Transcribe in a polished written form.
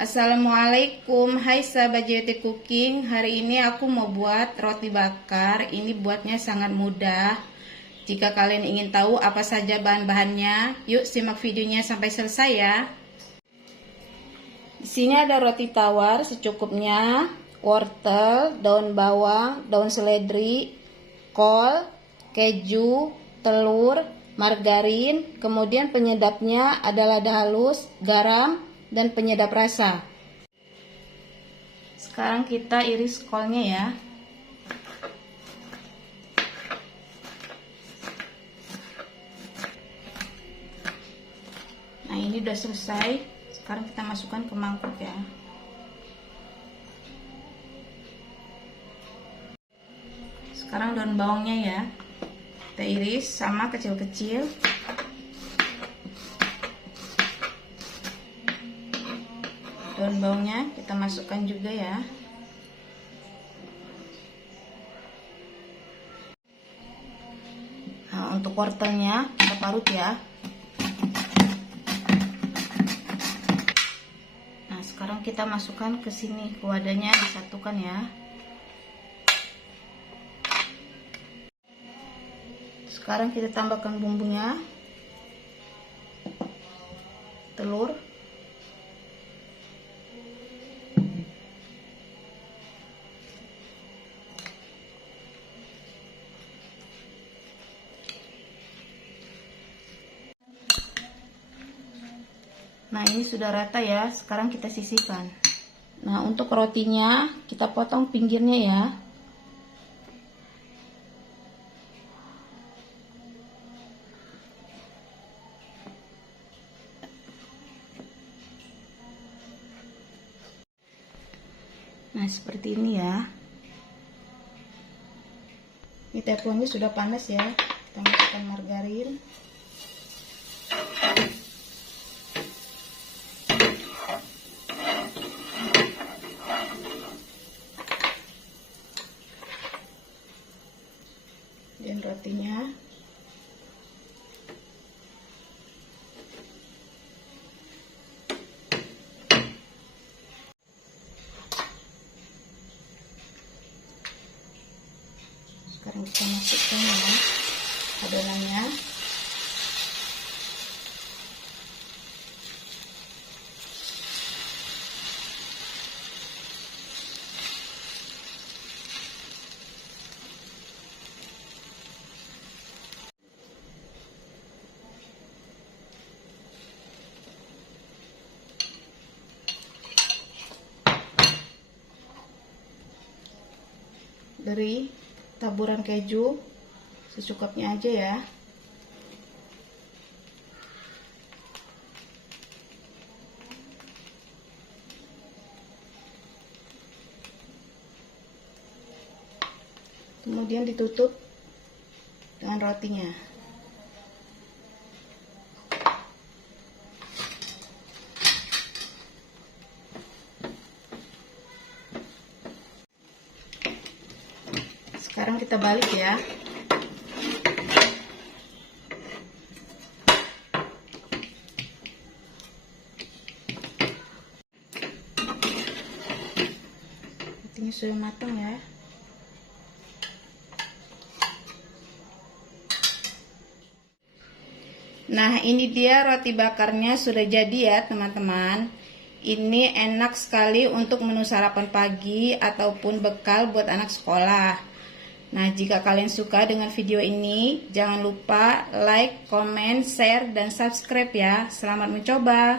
Assalamualaikum, hai sahabat JWT Cooking. Hari ini aku mau buat roti bakar. Ini buatnya sangat mudah. Jika kalian ingin tahu apa saja bahan-bahannya, yuk simak videonya sampai selesai ya. Di sini ada roti tawar secukupnya, wortel, daun bawang, daun seledri, kol, keju, telur, margarin, kemudian penyedapnya ada lada halus, garam, dan penyedap rasa. Sekarang kita iris kolnya ya. Nah, ini udah selesai. Sekarang kita masukkan ke mangkuk ya. Sekarang daun bawangnya ya, kita iris sama kecil-kecil. Daun bawangnya kita masukkan juga ya. Nah, untuk wortelnya kita parut ya. Nah, sekarang kita masukkan ke sini, ke wadahnya, disatukan ya. Sekarang kita tambahkan bumbunya, telur, nah ini sudah rata ya. Sekarang kita sisihkan. Nah, untuk rotinya kita potong pinggirnya ya. Nah, seperti ini ya. Ini teflonnya sudah panas ya. Kita masukkan margarin. Dan rotinya. Sekarang kita masukkan ya adonannya. Beri taburan keju secukupnya aja ya. Kemudian ditutup dengan rotinya. Sekarang kita balik ya. Rotinya sudah matang ya. Nah, ini dia roti bakarnya sudah jadi ya teman-teman. Ini enak sekali untuk menu sarapan pagi ataupun bekal buat anak sekolah. Nah, jika kalian suka dengan video ini, jangan lupa like, comment, share, dan subscribe ya. Selamat mencoba.